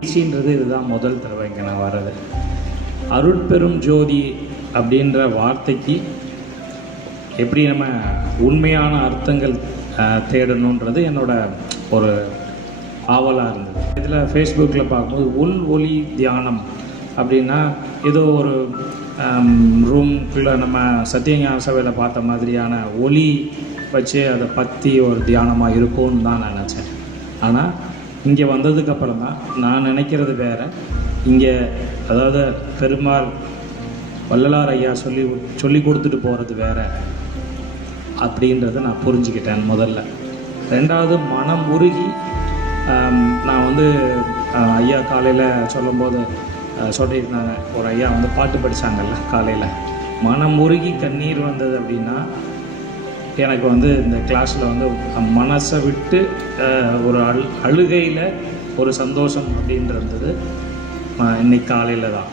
நிகழ்ச்சின்றது இதுதான் முதல் தடவை இங்கே நான் வர்றது. அருட்பெரும் ஜோதி அப்படின்ற வார்த்தைக்கு எப்படி நம்ம உண்மையான அர்த்தங்கள் தேடணுன்றது என்னோட ஒரு ஆவலாக இருந்தது. இதில் ஃபேஸ்புக்கில் பார்க்கும்போது உள் ஒளி தியானம் அப்படின்னா ஏதோ ஒரு ரூம்குள்ளே நம்ம சத்தியஞான சபையில் பார்த்த மாதிரியான ஒளி வச்சு அதை பற்றி ஒரு தியானமாக இருக்கும்னு தான் நான் நினச்சேன். ஆனால் இங்கே வந்ததுக்கப்புறம் தான் நான் நினைக்கிறது வேறு. இங்கே அதாவது பெருமாள் வள்ளலார் ஐயா சொல்லி கொடுத்துட்டு போகிறது வேறு அப்படின்றத நான் புரிஞ்சுக்கிட்டேன் முதல்ல. ரெண்டாவது, மனம் உருகி நான் ஐயா காலையில் சொல்லும்போது சொல்லியிருந்தாங்க, ஒரு ஐயா பாட்டு படித்தாங்கல்ல காலையில், மனம் உருகி கண்ணீர் வந்தது அப்படின்னா எனக்கு இந்த கிளாஸில் மனசை விட்டு ஒரு அழுகையில் ஒரு சந்தோஷம் அப்படின்றது இன்னைக்கு காலையில் தான்.